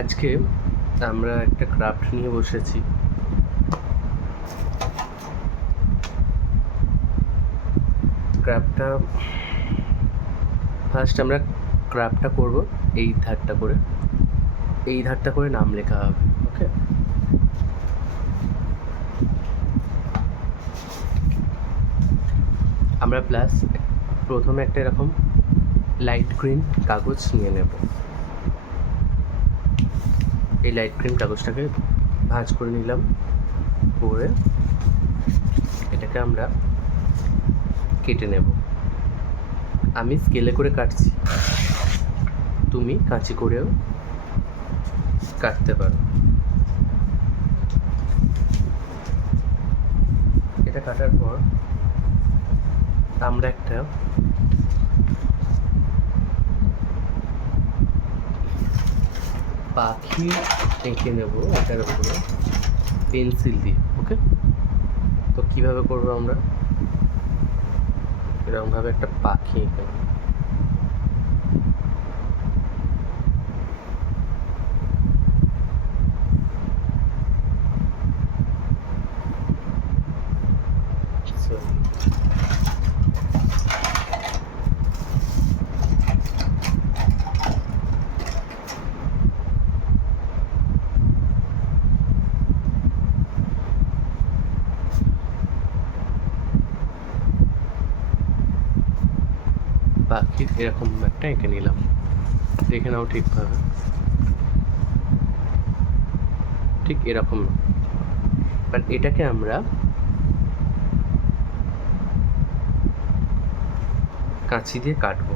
আজকে আমরা একটা ক্রাফট নিয়ে বসেছি। ক্রাফটটা ফার্স্ট আমরা ক্রাফটটা করব এই ধারটা করে নাম লেখা হবে। ওকে, আমরা প্লাস প্রথমে একটা এরকম লাইট গ্রিন কাগজ নিয়ে নেব। এই লাইট গ্রিন কাগজটাকে ভাঁজ করে নিলাম, করে এটাকে আমরা কেটে নেব। আমি স্কেলে করে কাটছি, তুমি কাঁচি করেও কাটতে পারো। এটা কাটার পর আমরা একটা পাখি এঁকে নেব এটার উপরে পেন্সিল দিয়ে। ওকে, তো কীভাবে করবো আমরা? এরকমভাবে একটা পাখি এঁকে নেব। পাখির এরকম একটা এঁকে নিলাম, দেখে নাও ঠিকভাবে। ঠিক এরকম, বাট এটাকে আমরা কাঁচি দিয়ে কাটবো।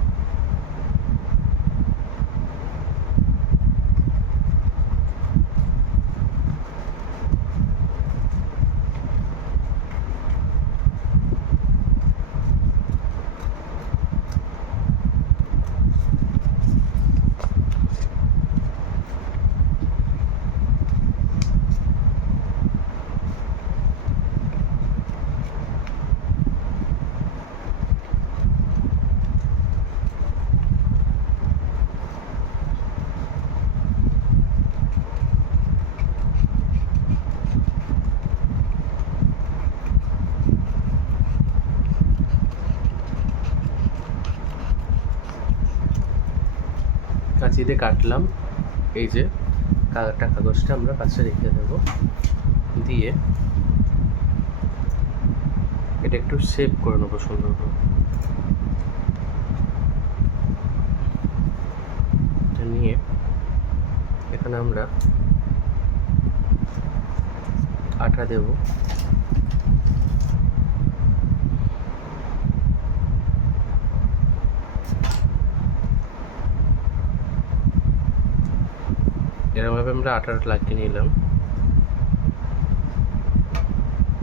কাঁচি দিয়ে কাটলাম, এই যে কাগজটা আমরা পাশে রেখে দেবো, দিয়ে এটা একটু শেপ করে নেবো সুন্দর করে। এটা নিয়ে এখানে আমরা আঠা দেব। এরকমভাবে আমরা আঠাটা লাগিয়ে নিলাম,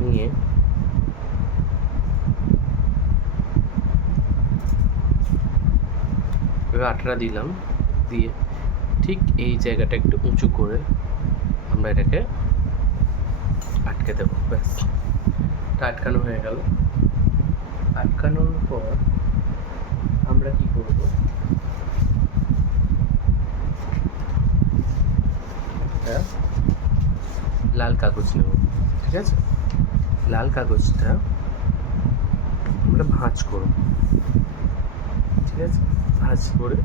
নিয়ে এবার আঠাটা দিলাম, দিয়ে ঠিক এই জায়গাটা একটু উঁচু করে আমরা এটাকে আটকে দেবো। ব্যাস, এটা আটকানো হয়ে গেল। আটকানোর পর আমরা কি করব? একটা লাল কাগজ নেব। ঠিক আছে, লাল কাগজটা আমরা ভাঁজ করব। ঠিক আছে, ভাঁজ করে,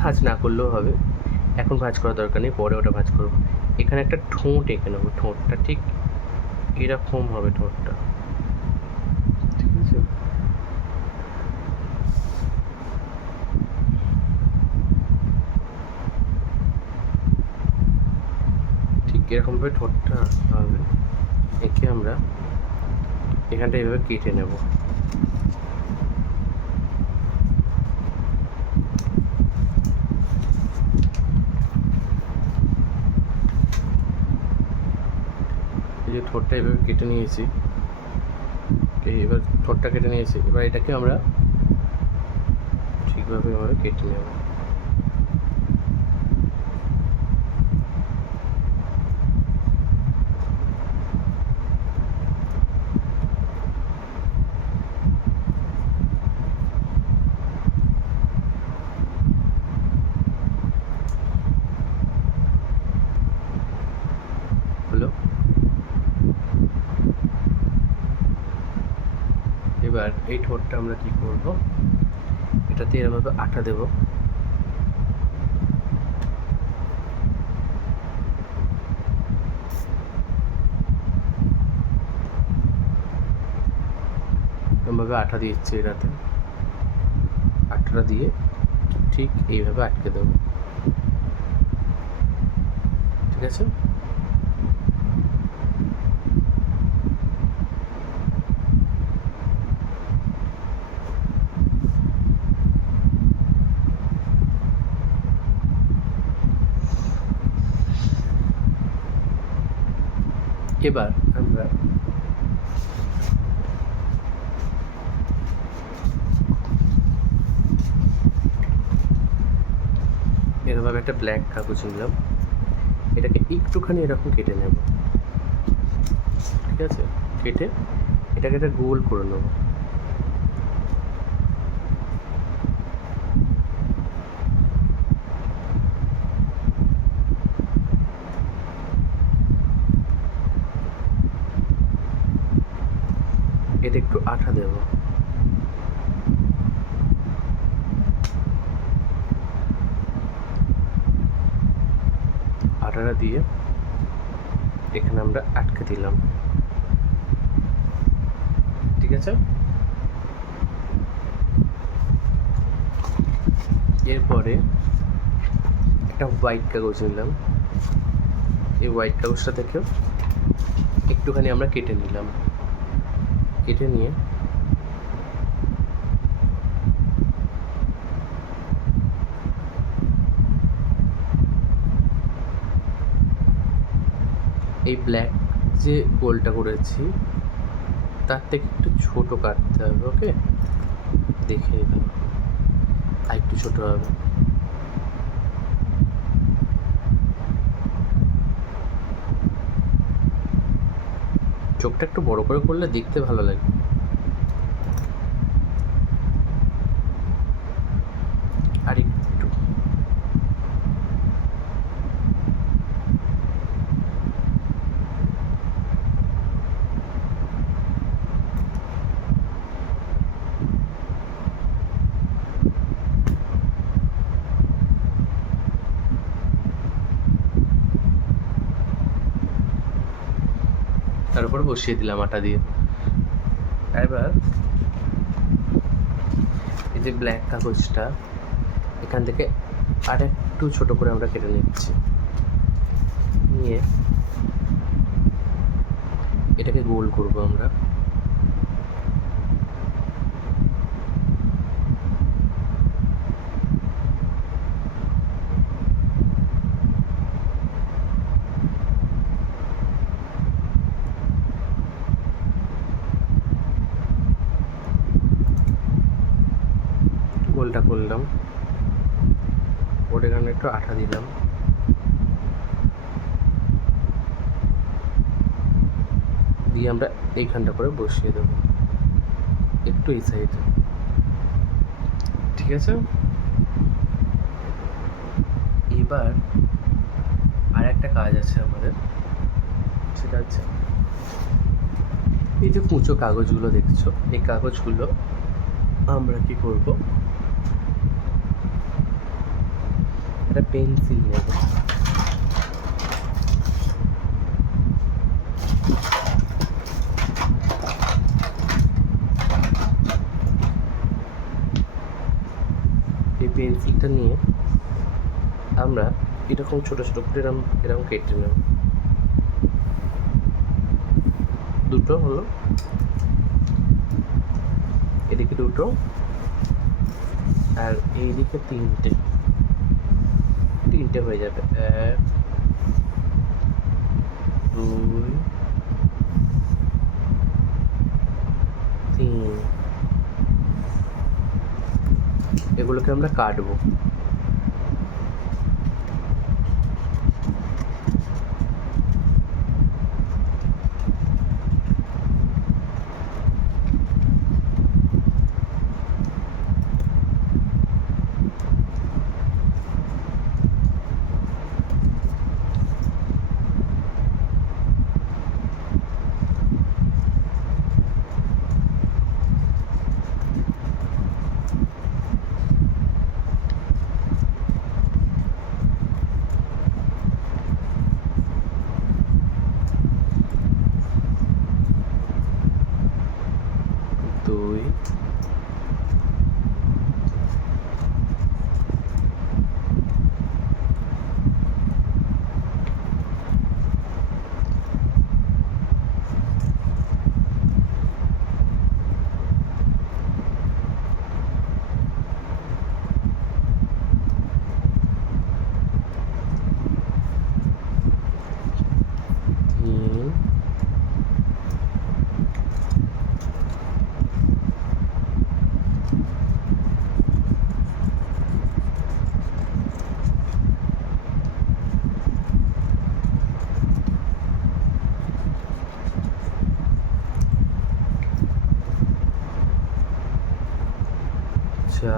ভাঁজ না করলেও হবে, এখন ভাঁজ করার দরকার নেই, পরে ওটা ভাঁজ করবো। এখানে একটা ঠোঁট এঁকে নেবো, ঠোঁটটা ঠিক এরকম হবে ঠোঁটটা। ঠিক আছে, ঠিক এরকমভাবে ঠোঁটটা হবে, এঁকে আমরা এখানটা এইভাবে কেটে নেব। এই যে ঠোঁটটা এইভাবে কেটে নিয়েছি, এবার ঠোঁটটা কেটে নিয়েছি, এবার এটাকে আমরা ঠিকভাবে এভাবে কেটে নেব। এই ঠোঁটটা আমরা কি করব, এটাতে এরকমভাবে আঠা দেব। এরকমভাবে আঠা দিচ্ছি, এটাতে আঠাটা দিয়ে ঠিক এইভাবে আটকে দেব। ঠিক আছে, এবার আমরা এরকম একটা ব্ল্যাক কাগজ নিলাম, এটাকে একটুখানি এরকম কেটে নেব। ঠিক আছে, কেটে এটাকে একটা গোল করে নেব। এটা একটু আঠা দেব। আঠাটা দিয়ে এখানে আমরা আটকে দিলাম। ঠিক আছে, এরপরে একটা হোয়াইট কাগজ নিলাম, এই হোয়াইট কাগজটা থেকেও একটুখানি আমরা কেটে নিলাম। কেটে নিয়ে এই ব্ল্যাক যে গোলটা করেছি তার থেকে একটু ছোট কাটতে হবে। ওকে, দেখে নিলাম, আর একটু ছোট হবে। চোখটা একটু বড় করে করলে দেখতে ভালো লাগে। আর একটু তার উপর বসিয়ে দিলাম আটা দিয়ে। এবার এই যে ব্ল্যাক কাগজটা এখান থেকে আর একটু ছোট করে আমরা কেটে নিচ্ছি, নিয়ে এটাকে গোল করব আমরা। গোলটা করলাম, ওর এখানে একটু আঠা দিলাম, দিয়ে আমরা এইখানটা করে বসিয়ে দেব একটু এই সাইডে। ঠিক আছে, এবার আর একটা কাজ আছে আমাদের, সেটা হচ্ছে এই যে কুঁচো কাগজগুলো দেখছো, এই কাগজগুলো আমরা কি করব, একটা পেন্সিল নেব। এই পেন্সিলটা নিয়ে আমরা এরকম ছোট ছোট করে এরকম কেটে নেব। দুটো হলো, এদিকে দুটো, আর এইদিকে তিনটে। তিনটে হয়ে যাবে, 1 2 3। এগুলোকে আমরা কাটবো। 4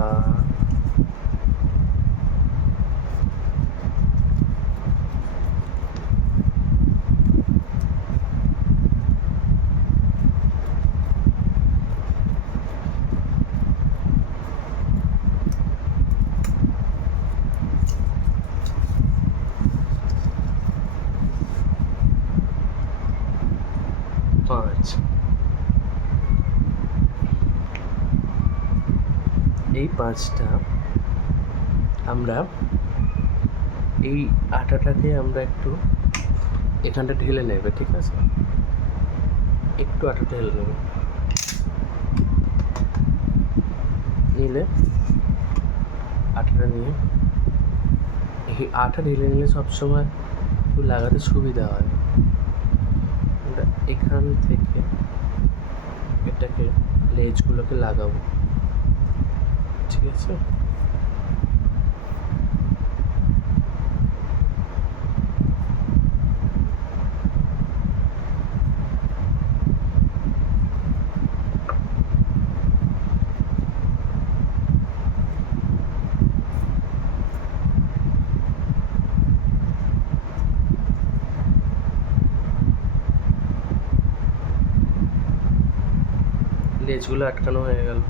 5 এই 5টা আমরা এই আটাটাকে আমরা একটু এখানটা ঢেলে নেবে, ঠিক আছে? একটু আটা ঢেলে নেবে, নিলে আটাটা নিয়ে এই আটা ঢেলে নিলে সবসময় একটু লাগাতে সুবিধা হয়। আমরা এখান থেকে এটাকে লেজগুলোকে লাগাবো, ঠিক আছে? লেজগুলো আটকানো হয়ে গেল।